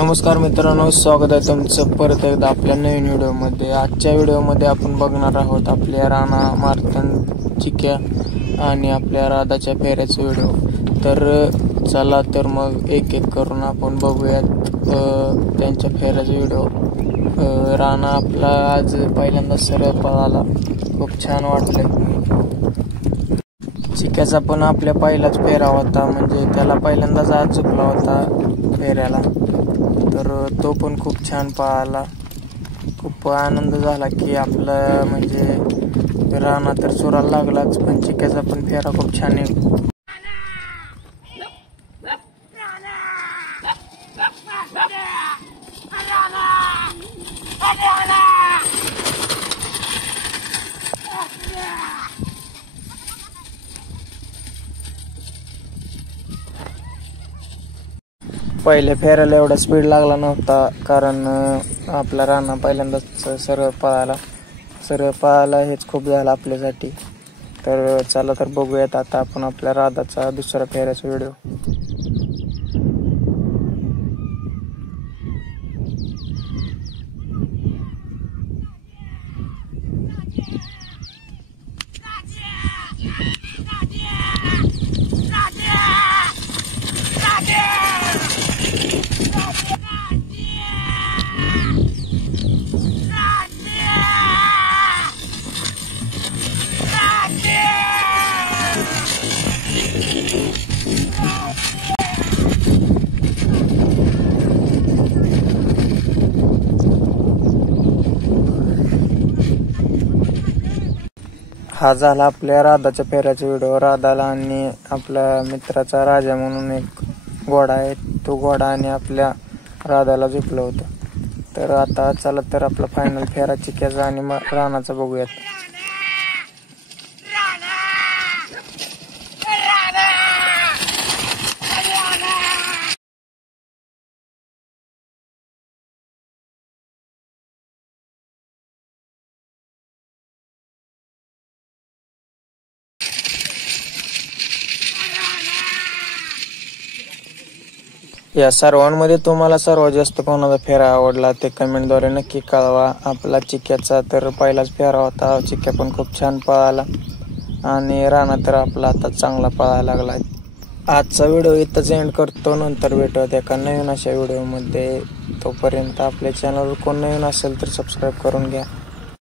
नमस्कार मित्रांनो, स्वागत आहे तुमचं परत एकदा आपल्या नवीन व्हिडिओमध्ये। आजच्या व्हिडिओमध्ये आपण बघणार आहोत आपल्या राणा, मार्तंड, चिक्या आणि आपल्या राधाच्या फेऱ्याचा व्हिडिओ। तर चला तर मग एक एक करून आपण बघूयात त्यांच्या फेऱ्याचा व्हिडिओ। राणा आपला आज पहिल्यांदा सरळ पळाला, खूप छान वाटलं। चिक्याचा पण आपल्या पहिलाच फेरा होता, म्हणजे त्याला पहिल्यांदाच आज चुकला होता फेऱ्याला, तर तो पण खूप छान पळाला। खूप आनंद झाला की आपला म्हणजे राणा तर चोराला लागलाच, पण चिक्याचा पण फेरा खूप छान आहे। पहिल्या फेऱ्याला एवढा स्पीड लागला नव्हता, कारण आपला राणा पहिल्यांदाच सरळ पळाला हेच खूप झालं आपल्यासाठी। तर चला तर बघूयात आता आपण आपल्या राधाचा दुसरा फेऱ्याचा व्हिडिओ। हा झाला आपल्या राधाच्या फेऱ्याचा व्हिडिओ। राधाला आणि आपल्या मित्राचा राजा म्हणून एक घोडा आहे, तो घोडा आणि आपल्या राधाला झुकलं होतं। तर आता चला तर आपला फायनल फेरा चिक्याचा आणि राणाचा बघूयात। या सर्वांमध्ये तुम्हाला सर्वात जास्त कोणाचा फेरा आवडला ते कमेंटद्वारे नक्की कळवा। आपला चिक्याचा तर पहिलाच फेरा होता, चिक्या पण खूप छान पळाला आणि राणा तर आपला आता चांगला पळायला लागलाय। आजचा व्हिडिओ इथंच एंड करतो, नंतर भेटूयात एका नवीन अशा व्हिडिओमध्ये। तोपर्यंत आपल्या चॅनलवर कोण नवीन असेल तर सबस्क्राईब करून घ्या।